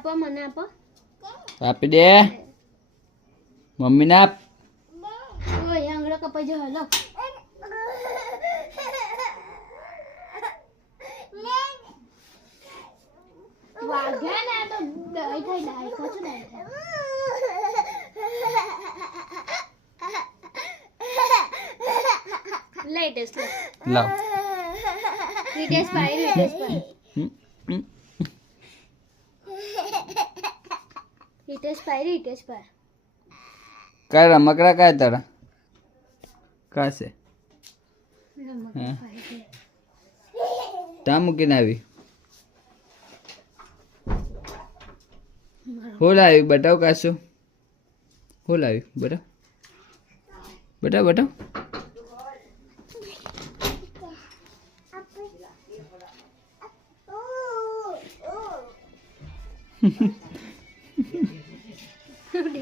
આપો મને આપો આપી દે મમ્મીને આપ ઓય આંગળો કપાઈ જાય લો વાગ્યા ને તો દઈ થઈ ડાય કો છો ડાય લેટેસ્ટ લાવ રીટેસ્ટ પાઈ રીટેસ્ટ પાઈ काय रमकड़ा काय तारा का से તા મૂકીને આવી હું લાવી બતાવ કાશું હું લાવી બતાવ બતાવ બતાવ